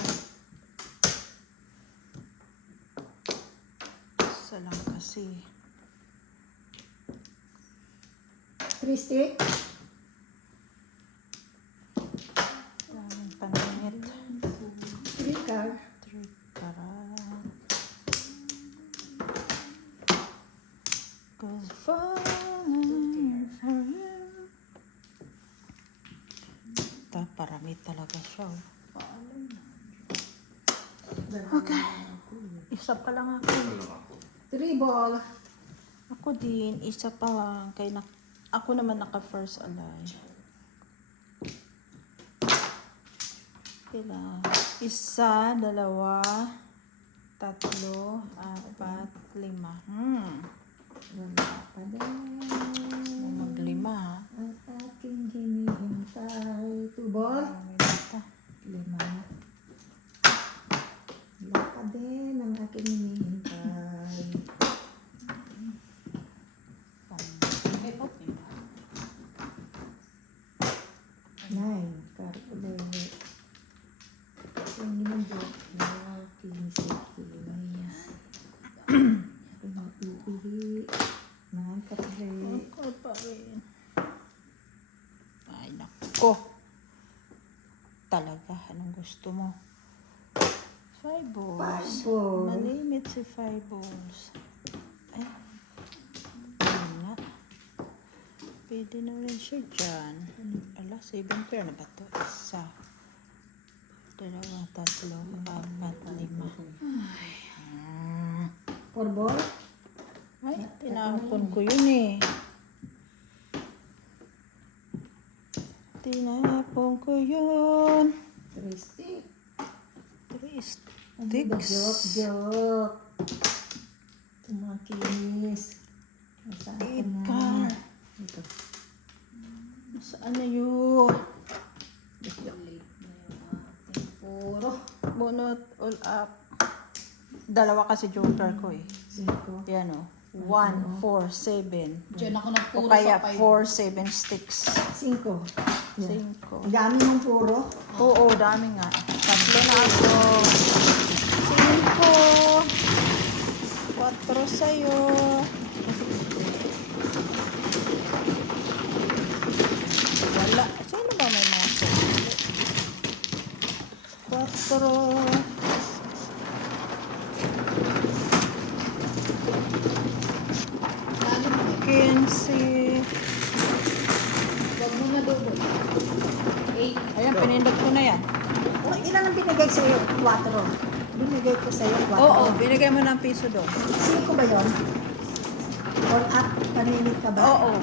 Isa lang kasi. 3 stick? Daming paningit. 3 car? 3 karat. Cause falling for you. Ito, parami talaga siya. Oh. Okay. Isa pa lang ako. 3 ball. Ako din, isa pa lang. Kaya ako naman naka-first alive. Kailan? Isa, dalawa, tatlo, apat, lima. Wala pa din. Maglima ha. Ang aking hinihintay. 2 ball? Marami dito. 5. Wala pa din ang aking hinihintay. May pot eh. 9. Car ulit. Yung ginagawa. Pinapipili. Nakakapili. Ako pa rin. Ay, nako. Talaga, anong gusto mo? 5 balls. 5 balls. Malimit si 5 balls. Ay. Ayun nga. Pwede na rin siya dyan. Ala, 7 pair na ba ito? Isa. Dalawa, tatlo, apat, lima. 4 ball? Ay, tinapon ko yun eh. Tinapon ko yun. 3 stick. 3 Ano ba? sticks. Joke. Tumakinis. Nasaan ko na? Car. Ito. Saan na yun? Late na yung ating puro. Bunot all up. Dalawa kasi joker ko eh. 5. Yan o. 1, 4, 7. Diyan ako O nagpuro kaya sa 4, 7 sticks. 5. Yeah. 5. Ang dami mong puro. Oo, dami nga. Tatlo na ako. 5. 4 sa'yo. Wala. Sino ba may mga 4. Lalo mo eh. 15. Huwag mo na double. 8. ang binigay sa'yo? 4. Binigay ko sa'yo 4. Oo, binigay mo ng piso doon. 5 ba yun? All up, paningit ka ba? Oo.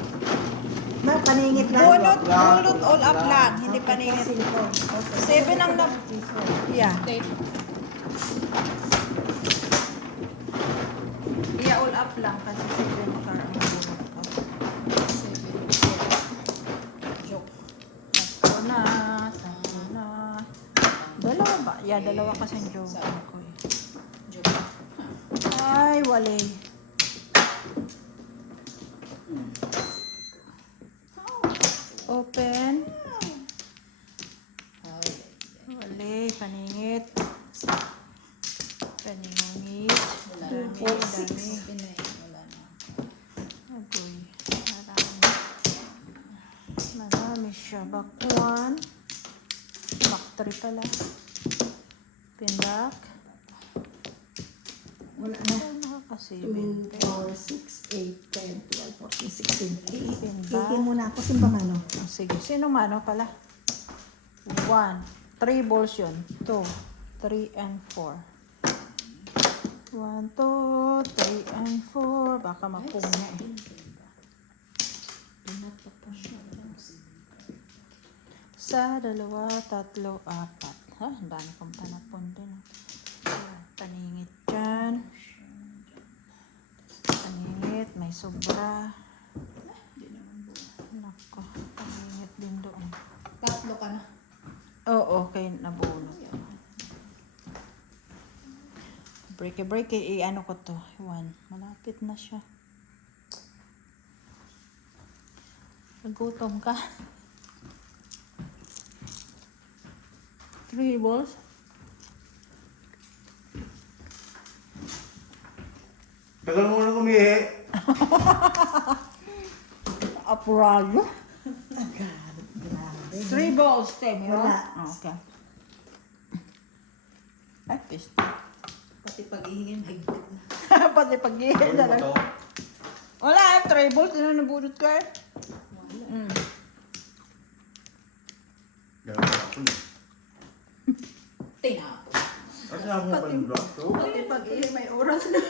Paningit lang. Bunot all up lang, hindi paningit. 7 7 ang na... Yeah. Yeah, all up lang kasi 7 car ang bunot ko. Joke. Tatlo na, tatlo na. Dalawa ba? Yeah, dalawa kasi yung joke ko eh. Joke. Ay, wali. Open. Wali, paningit. Paningit. Wala. Dami, 2, 4, 6. dami. Wala na. Agoy, marami. Marami siya. Bakwan. Back 3 pala. Pindak. Wala na. Ay, 2, nakakasibin. 4, 6, 8, 10, 12, 14, 16. Pinba. Hihigin muna ako simbang ano. Oh, sige. Sino mano pala? 1. 3 balls yun. 2, 3, and 4. 1, 2, 3, and 4. Baka makuha eh. Sa 2, 3, 4. Ha? Ang dami kong panapon din. Ayan, paningit dyan. Paningit. May sobra. Nako. Paningit din doon. Tatlo ka na. Oo, okay. Nabunot. Break. I-ano ko to. 1. Malapit na siya. Nagutom ka. 3 balls. Tagal mo na kumihi. Apurado. Grabe. 3 balls, Temi. Wala. Okay. Ay, pista. Pati pag-ihingin, higpit na. Pati pag-ihin Ano ba talaga. to? Wala, 3 balls. Ano nabunot ka eh? Mm. Dalawa ako na. Tinapos. At saan mo pa yung block to? Pati pag-ihin, may oras na.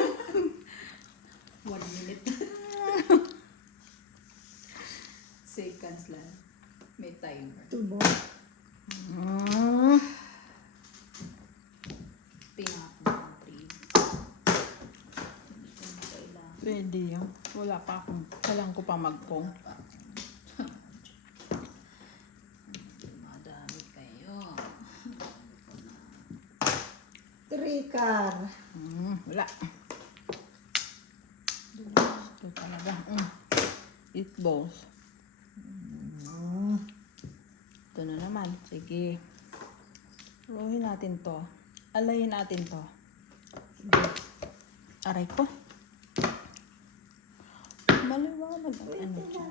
1 minute. Seconds lang. May timer. 2 balls. Mm. Tinapos ang 3. Hindi ko na kailangan. Pwede yun. Wala pa akong. Kailangan ko pa magpong. Madami kayo. 3 car. Wala. Ito talaga. 8 balls. Ito na naman. Sige. Ruhin natin to. Alayin natin to. Aray ko. Maliwanag ang ano dyan.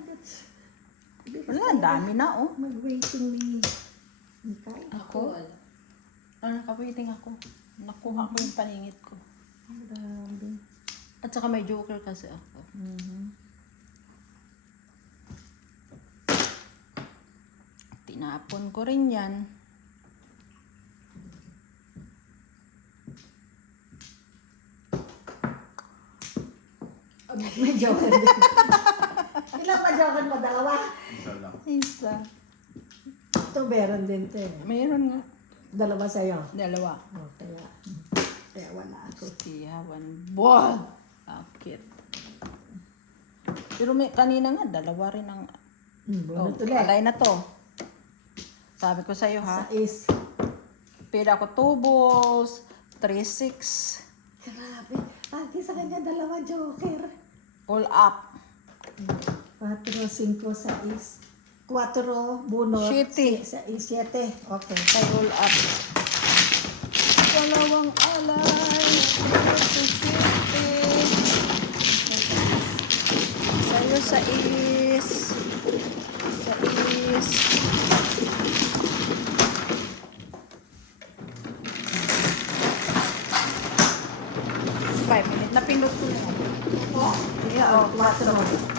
Wala, ang dami na oh. Mag-waiting ni Mikay. Ako, wala. Nakapiting ako. Nakuha ko yung paningit ko. Grabe. At saka may joker kasi ako. Tinapon ko rin yan. May joker din. Ilang pa joker mo? 2? Isa lang. Isa. Ito meron din ito eh. Mayroon nga. 2 sa'yo. 2. Oh, kaya wala ako. Siya, 1 ball. Akit. Pero may, kanina nga, 2 rin ang... Bunot ulit. alay na to. Sabi ko sa'yo ha. Sa is. Pila ako 2 balls, 3, 6. Grabe. Ate sa kanya 2 joker. All up. 4, 5, 6. 4 bunot. Shitty. 7. Okay. Kay all up. 2 alay. 50. Sa'yo sa is. Sa is. Napindot ko na. Oh, yeah, 4.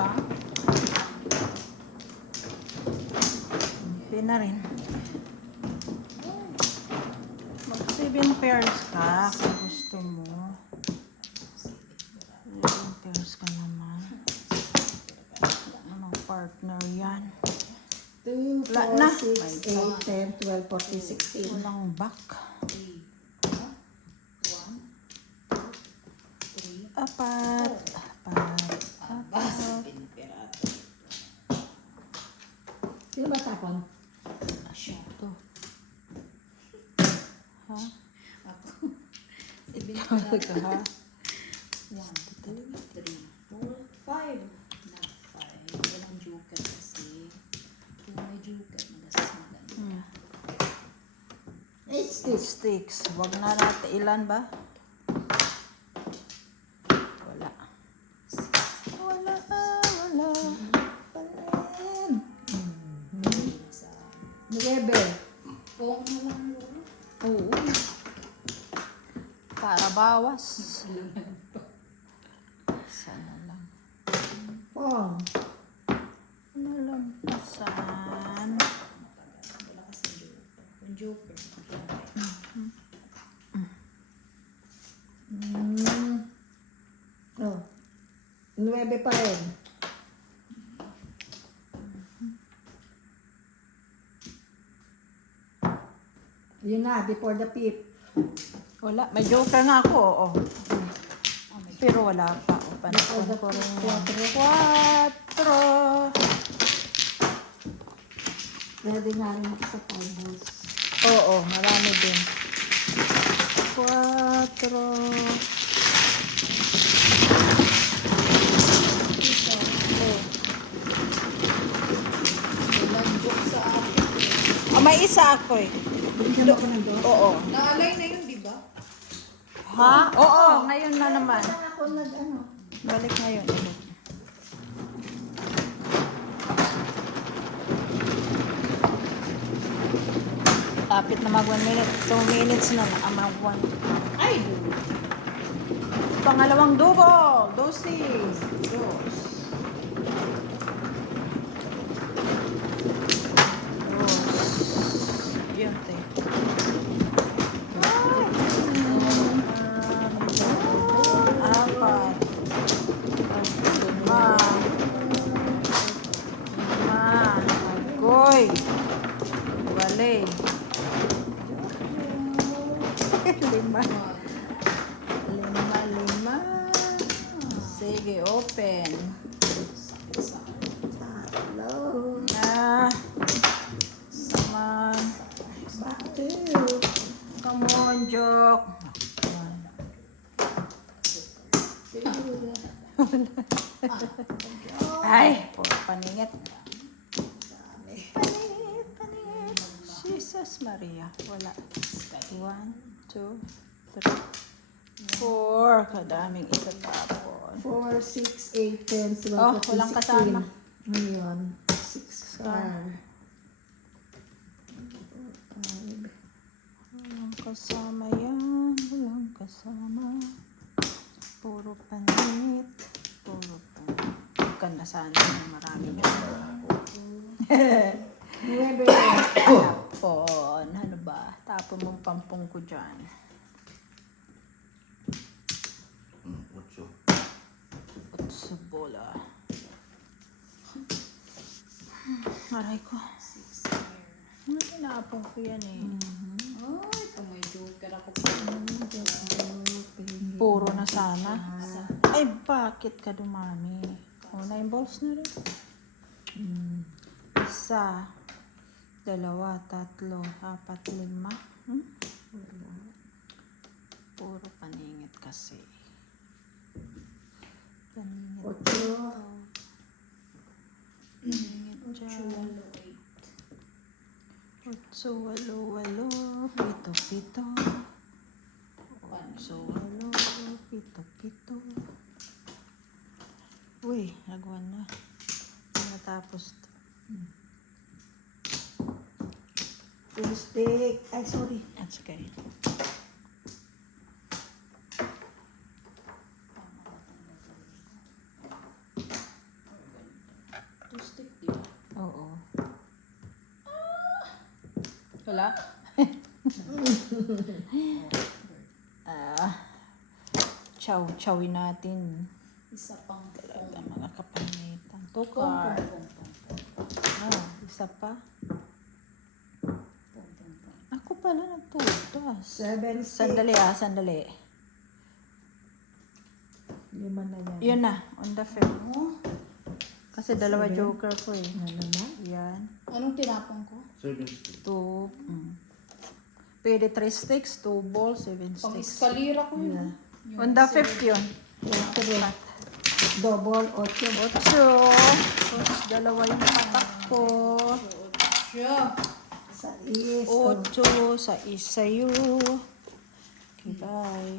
isa. Hindi na rin. Mag 7 pairs ka kung gusto mo. 7 pairs ka naman. Anong partner yan? 2, Wala 4, na. 6, 8, 10, 12, 14, 16. Walang back. 1, 2, 3, Apat. Apat. Sino ba tapon? Ito. Ha? Ako. 7 Tawag ka ha? 1, 2, 3, 4, 5. Nag-5. Walang joker kasi. Kung may joker, magas maganda. Hmm. 8 sticks. Sticks. Wag na natin. Ilan ba? Wala. Wala. Wala. Palen. Sa 9. pong na lang yun. Oo. Para bawas. Sana lang. Pong. Nalampasan. Wala kasi joker. Kung joker, Oh. 9 pa rin. Yun na, before the fifth. Wala. May joker nga ako. Oo. Pero wala pa. O, panakon ko rin yan. 4. Pwede nga rin ako sa farmhouse. Oo. Marami din. 4. walang joke sa akin. Oh, may isa ako eh. Bigyan mo ko ng dos. Oo. Naalay na yun, di ba? Ha? Oo. Ngayon na naman. Saan ako nag-ano? Balik ngayon ulit. Tapit na mag 1 minute. 2 minutes na mag 1. Ay, Pangalawang double. Dosis. Dos. Yun, te. Apat. Lima. Agoy. Wale. Lima. Lima. Sige, open. Hello. Na. Naman. Back to. Come on, Jok. Ay, puro paningit. Paningit. Jesus Maria. Wala. 1, 2, 3, 4. Kadaming itatapon. 4, 6, 8, 10, 12, Oh, 14, walang 16. kasama. Ngayon, 6 card. Walang kasama yan. Walang kasama. Puro paningit. Puro paningit. Ganda sana ng marami ganun. 9. Tapon. Ano ba? Tapon mong pampong ko dyan. Utso. Utso bola. Aray ko. 6 pair. Ano tinapon ko yan eh. Ay, kung may joker ako pa. Puro na sana. Ay, bakit ka dumami? O, 9 balls na rin. Isa. 2, 3, 4, 5. Puro paningit kasi. Paningit. 8. Paningit dyan. 8, 8, 8, 7, 8, 8, 7, 8. Uy, nagwan na. Natapos. 2 stick. Ay, sorry. That's okay. Wala? Chow-chowin natin. Isa pang Talaga phone. mga kapanitan. Pong, Tukar. pong, pong, pong. Isa pa. Pong, pong, pong. Ako pala nagtutas. 7, 6. Sandali sandali. 5 na yan. Yun na, on the fifth. Oh, Kasi dalawa Seven. joker ko eh. Ano na? Yan. anong tinapon ko? 7 sticks. 2. Pwede 3 sticks, 2 balls, 7 Pang sticks. eskalira ko yun. Yeah. Yung On the seven. fifth yun. 3. Double, 8. 8. Tapos dalawa yung patak ko. Siya. 6. 8 sa isayo. Okay, bye.